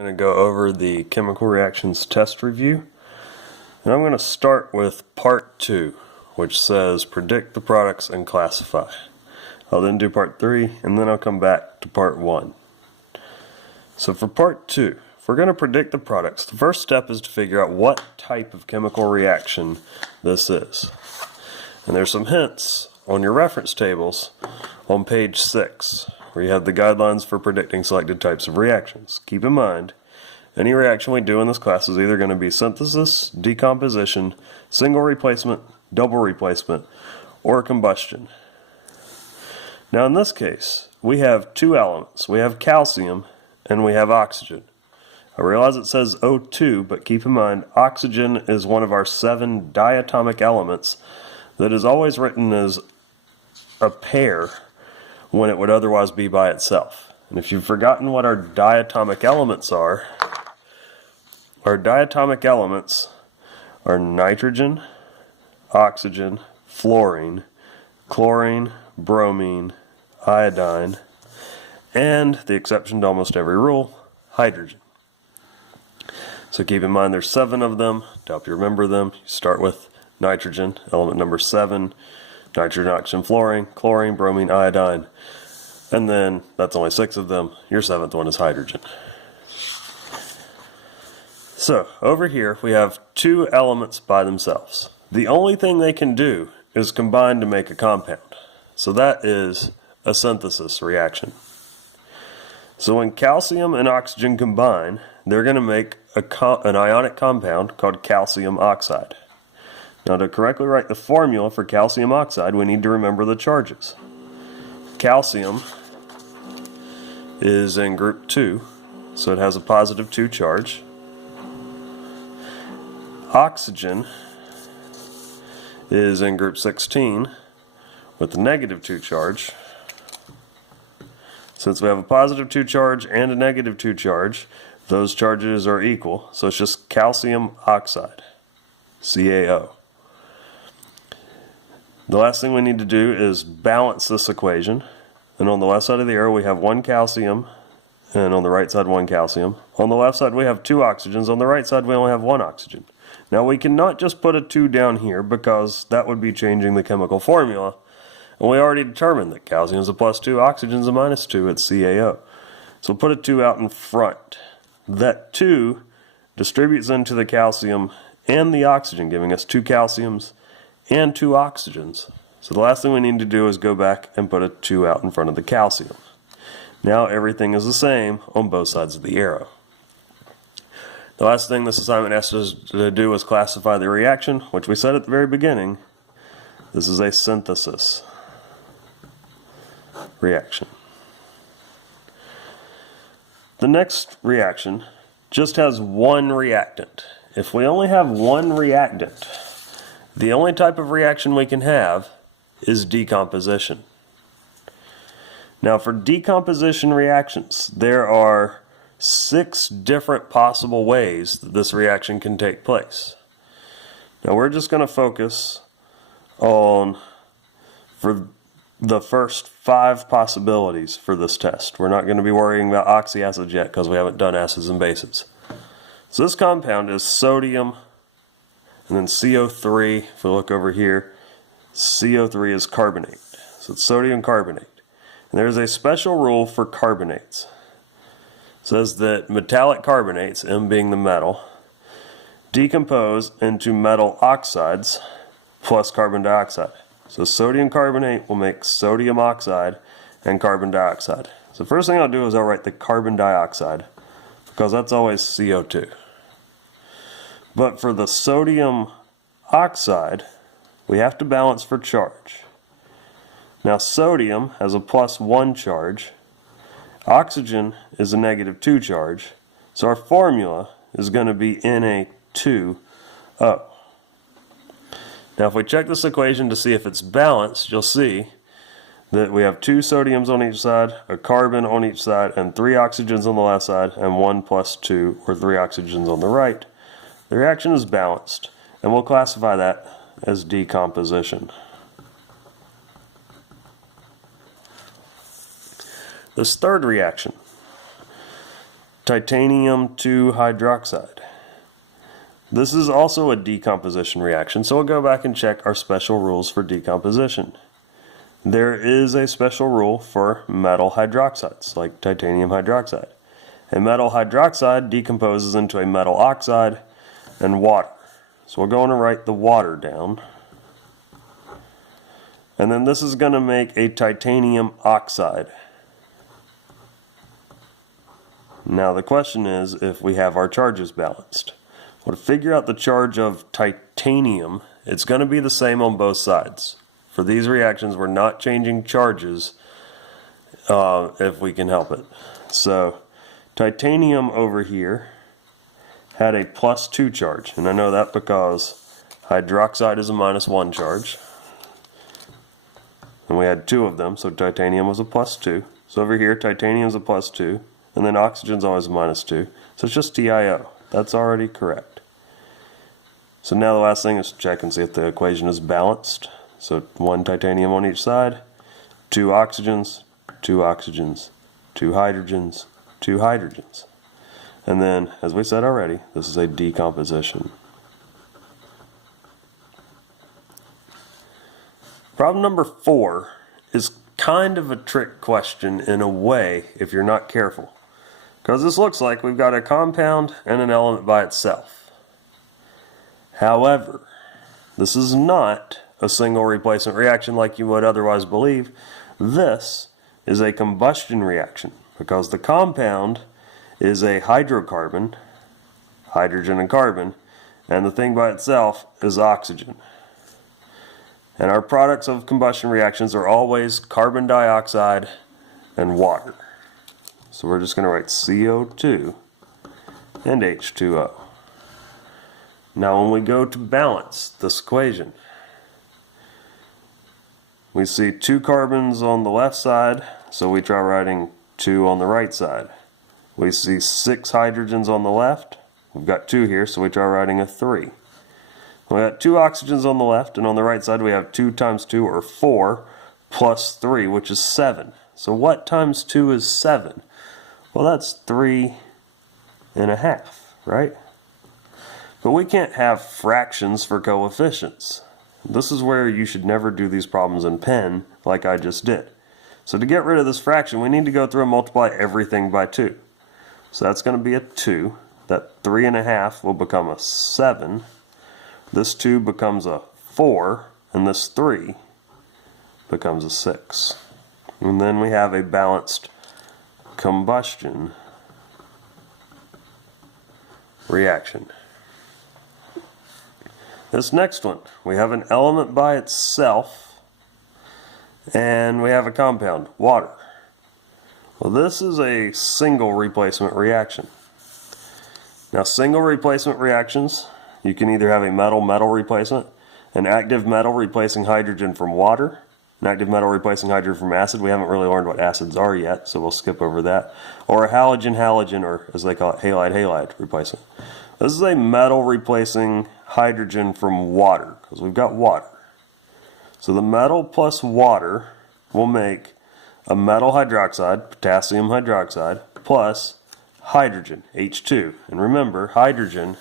I'm going to go over the chemical reactions test review, and I'm going to start with part 2, which says predict the products and classify. I'll then do part 3, and then I'll come back to part 1. So for part 2, if we're going to predict the products, the first step is to figure out what type of chemical reaction this is. And there's some hints on your reference tables on page 6, where you have the guidelines for predicting selected types of reactions. Keep in mind, any reaction we do in this class is either going to be synthesis, decomposition, single replacement, double replacement, or combustion. Now in this case, we have two elements. We have calcium and we have oxygen. I realize it says O2, but keep in mind oxygen is one of our 7 diatomic elements that is always written as a pair when it would otherwise be by itself. And if you've forgotten what our diatomic elements are, our diatomic elements are nitrogen, oxygen, fluorine, chlorine, bromine, iodine, and, the exception to almost every rule, hydrogen. So keep in mind there's 7 of them. To help you remember them, you start with nitrogen, element number 7, nitrogen, oxygen, fluorine, chlorine, bromine, iodine, and then that's only 6 of them. Your 7th one is hydrogen. So over here we have 2 elements by themselves. The only thing they can do is combine to make a compound. So that is a synthesis reaction. So when calcium and oxygen combine, they're going to make an ionic compound called calcium oxide. Now to correctly write the formula for calcium oxide, we need to remember the charges. Calcium is in group 2, so it has a positive 2 charge. Oxygen is in group 16 with a negative 2 charge. Since we have a positive 2 charge and a negative 2 charge, those charges are equal, so it's just calcium oxide, CaO. The last thing we need to do is balance this equation. And on the left side of the arrow we have 1 calcium, and on the right side 1 calcium. On the left side we have 2 oxygens, on the right side we only have 1 oxygen. Now we cannot just put a 2 down here because that would be changing the chemical formula. And we already determined that calcium is a +2, oxygen is a -2, it's CaO. So we'll put a 2 out in front. That 2 distributes into the calcium and the oxygen, giving us 2 calciums and 2 oxygens. So the last thing we need to do is go back and put a 2 out in front of the calcium. Now everything is the same on both sides of the arrow. The last thing this assignment asked us to do was classify the reaction, which we said at the very beginning. This is a synthesis reaction. The next reaction just has 1 reactant. If we only have 1 reactant, the only type of reaction we can have is decomposition. Now for decomposition reactions, there are 6 different possible ways that this reaction can take place. Now we're just going to focus on, for the first 5 possibilities for this test. We're not going to be worrying about oxyacids yet because we haven't done acids and bases. So this compound is sodium and then CO3. If we look over here, CO3 is carbonate. So it's sodium carbonate. And there's a special rule for carbonates. It says that metallic carbonates, M being the metal, decompose into metal oxides plus carbon dioxide. So sodium carbonate will make sodium oxide and carbon dioxide. So first thing I'll do is I'll write the carbon dioxide because that's always CO2. But for the sodium oxide, we have to balance for charge. Now sodium has a +1 charge, oxygen is a -2 charge, so our formula is going to be Na2O. Now if we check this equation to see if it's balanced, you'll see that we have 2 sodiums on each side, a carbon on each side, and 3 oxygens on the left side, and 1 + 2, or 3 oxygens on the right. The reaction is balanced, and we'll classify that as decomposition. This third reaction titanium to hydroxide. This is also a decomposition reaction, so we'll go back and check our special rules for decomposition. There is a special rule for metal hydroxides, like titanium hydroxide. A metal hydroxide decomposes into a metal oxide and water. So we're going to write the water down. And then this is going to make a titanium oxide. Now the question is if we have our charges balanced. Well, to figure out the charge of titanium, it's going to be the same on both sides. For these reactions, we're not changing charges if we can help it. So titanium over here had a +2 charge, and I know that because hydroxide is a -1 charge. And we had 2 of them, so titanium was a +2. So over here, titanium is a +2, and then oxygen's always a -2. So it's just TiO. That's already correct. So now the last thing is to check and see if the equation is balanced. So 1 titanium on each side, 2 oxygens, 2 oxygens, 2 hydrogens, 2 hydrogens. And then, as we said already, this is a decomposition. Problem number 4 is kind of a trick question in a way if you're not careful. Because this looks like we've got a compound and an element by itself. However, this is not a single replacement reaction like you would otherwise believe. This is a combustion reaction because the compound is a hydrocarbon, hydrogen and carbon, and the thing by itself is oxygen. And our products of combustion reactions are always carbon dioxide and water. So we're just going to write CO2 and H2O. Now when we go to balance this equation, we see 2 carbons on the left side, so we try writing 2 on the right side. We see 6 hydrogens on the left, we've got 2 here, so we try writing a 3. We got 2 oxygens on the left, and on the right side we have 2 times 2, or 4, plus 3, which is 7. So what times 2 is 7? Well, that's 3.5, right? But we can't have fractions for coefficients. This is where you should never do these problems in pen like I just did. So to get rid of this fraction, we need to go through and multiply everything by 2. So that's going to be a 2. That 3.5 will become a 7. This 2 becomes a 4, and this 3 becomes a 6. And then we have a balanced combustion reaction. This next one, we have an element by itself, and we have a compound, water. Well, this is a single replacement reaction. Now, single replacement reactions, you can either have a metal-metal replacement, an active metal replacing hydrogen from water, an active metal replacing hydrogen from acid. We haven't really learned what acids are yet, so we'll skip over that. Or a halogen-halogen, or as they call it, halide-halide replacement. This is a metal replacing hydrogen from water, because we've got water. So the metal plus water will make a metal hydroxide, potassium hydroxide, plus hydrogen, H2. And remember, hydrogen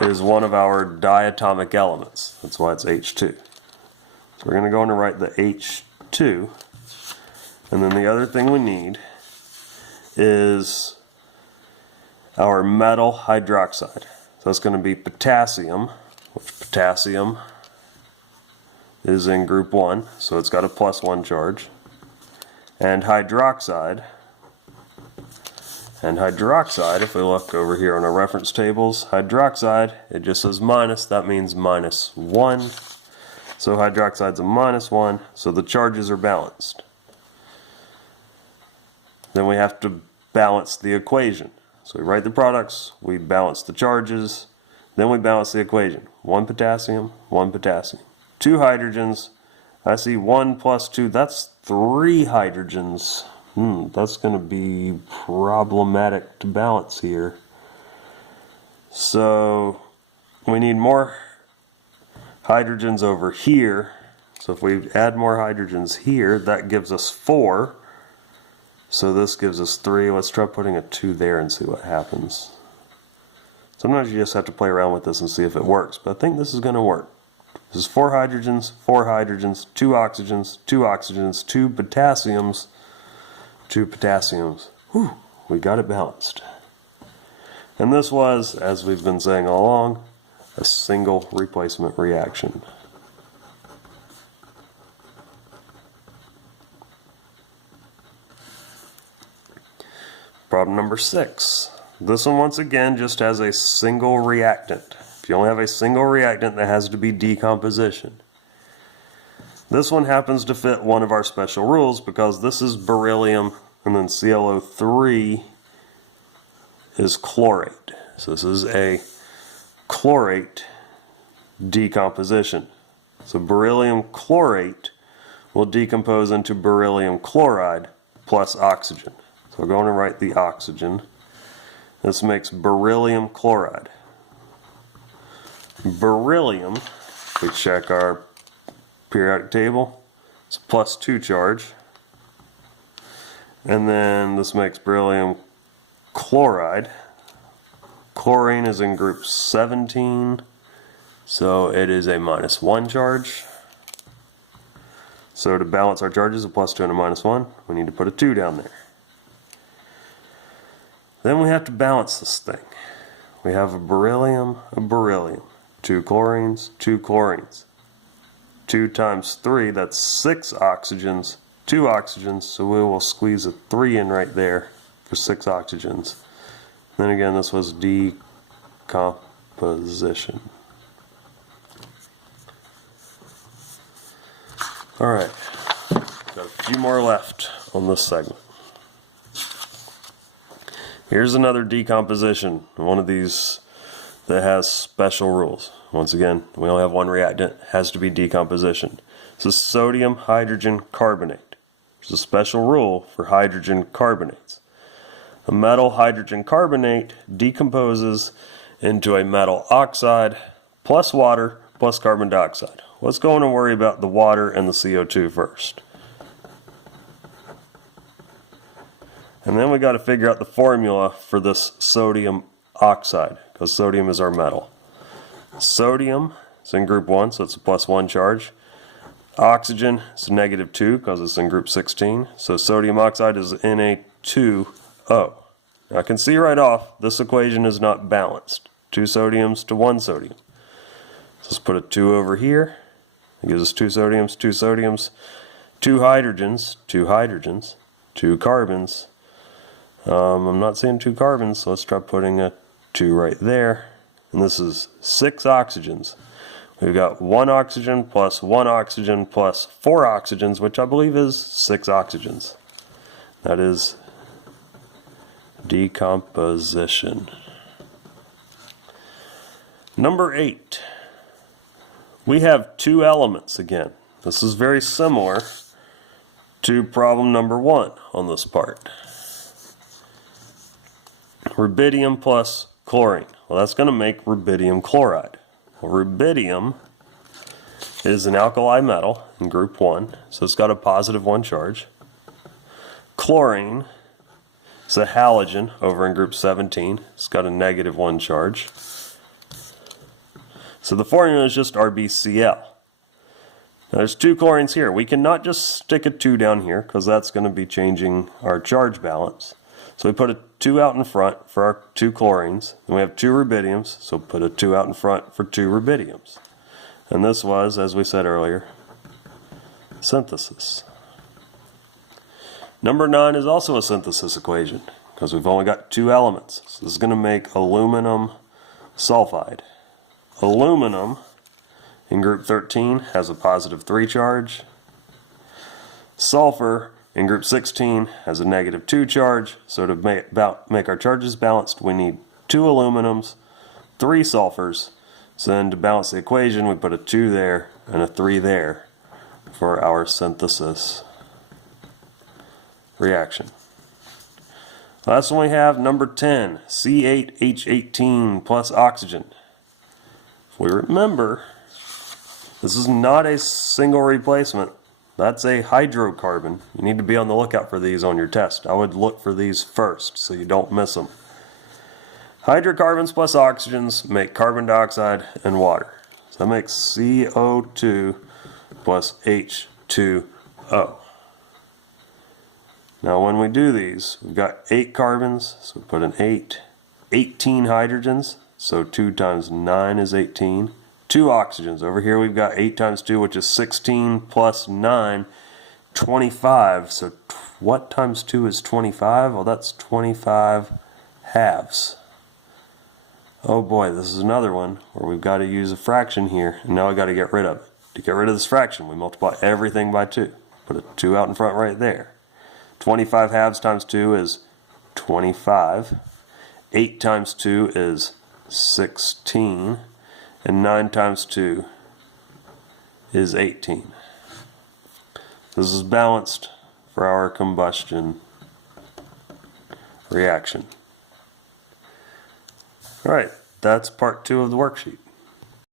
is one of our diatomic elements. That's why it's H2. So we're going to go in and write the H2. And then the other thing we need is our metal hydroxide. So it's going to be potassium, which potassium is in group 1, so it's got a +1 charge. And hydroxide, if we look over here on our reference tables, hydroxide, it just says minus, that means -1. So hydroxide's a -1, so the charges are balanced. Then we have to balance the equation. So we write the products, we balance the charges, then we balance the equation. 1 potassium, 1 potassium. 2 hydrogens, I see 1 plus 2, that's 3 hydrogens. That's going to be problematic to balance here. So we need more hydrogens over here. So if we add more hydrogens here, that gives us 4. So this gives us 3. Let's try putting a 2 there and see what happens. Sometimes you just have to play around with this and see if it works, but I think this is going to work. This is 4 hydrogens, 2 oxygens, 2 oxygens, 2 potassiums, 2 potassiums. Whew, we got it balanced. And this was, as we've been saying all along, a single replacement reaction. Problem number 6. This one once again just has a single reactant. If you only have a single reactant, that has to be decomposition. This one happens to fit one of our special rules because this is beryllium and then ClO3 is chlorate. So this is a chlorate decomposition. So beryllium chlorate will decompose into beryllium chloride plus oxygen. So we're going to write the oxygen. This makes beryllium chloride. Beryllium, if we check our periodic table, it's a +2 charge. And then this makes beryllium chloride. Chlorine is in group 17, so it is a -1 charge. So to balance our charges, a +2 and a -1, we need to put a 2 down there. Then we have to balance this thing. We have a beryllium, 2 chlorines, 2 chlorines. 2 times 3, that's 6 oxygens, 2 oxygens, so we will squeeze a 3 in right there for 6 oxygens. Then again, this was decomposition. Alright, got a few more left on this segment. Here's another decomposition, one of these that has special rules. Once again, we only have one reactant, it has to be decomposition. This is sodium hydrogen carbonate. There's a special rule for hydrogen carbonates. A metal hydrogen carbonate decomposes into a metal oxide plus water plus carbon dioxide. Let's go on and worry about the water and the CO2 first. And then we got to figure out the formula for this sodium oxide, because sodium is our metal. Sodium is in group 1, so it's a +1 charge. Oxygen is -2 because it's in group 16, so sodium oxide is Na2O. Now I can see right off this equation is not balanced. 2 sodiums to 1 sodium. So let's put a 2 over here. It gives us 2 sodiums, 2 sodiums, 2 hydrogens, 2 hydrogens, 2 carbons. I'm not seeing 2 carbons, so let's try putting a 2 right there. And this is 6 oxygens. We've got 1 oxygen plus 1 oxygen plus 4 oxygens, which I believe is 6 oxygens. That is decomposition. Number 8. We have 2 elements again. This is very similar to problem number 1 on this part. Rubidium plus chlorine. Well, that's going to make rubidium chloride. Well, rubidium is an alkali metal in group 1, so it's got a +1 charge. Chlorine is a halogen over in group 17. It's got a -1 charge. So the formula is just RbCl. Now there's 2 chlorines here. We cannot just stick a 2 down here because that's going to be changing our charge balance. So we put a 2 out in front for our 2 chlorines. Then we have 2 rubidiums, so put a 2 out in front for 2 rubidiums. And this was, as we said earlier, synthesis. Number 9 is also a synthesis equation because we've only got 2 elements. So this is going to make aluminum sulfide. Aluminum in group 13 has a +3 charge. Sulfur in group 16 has a -2 charge, so to make our charges balanced, we need 2 aluminums, 3 sulfurs. So then to balance the equation, we put a 2 there and a 3 there for our synthesis reaction. Last one we have, number 10, C8H18 plus oxygen. If we remember, this is not a single replacement. That's a hydrocarbon. You need to be on the lookout for these on your test. I would look for these first so you don't miss them. Hydrocarbons plus oxygens make carbon dioxide and water. So that makes CO2 plus H2O. Now when we do these, we've got 8 carbons, so we put an 8. 18 hydrogens, so 2 times 9 is 18. 2 oxygens. Over here we've got 8 times 2, which is 16, plus 9, 25. So what times 2 is 25? Well, that's 25 halves. Oh boy, this is another one where we've got to use a fraction here, and now I've got to get rid of it. To get rid of this fraction, we multiply everything by 2. Put a 2 out in front right there. 25 halves times 2 is 25. 8 times 2 is 16. And 9 times 2 is 18. This is balanced for our combustion reaction. Alright, that's part 2 of the worksheet.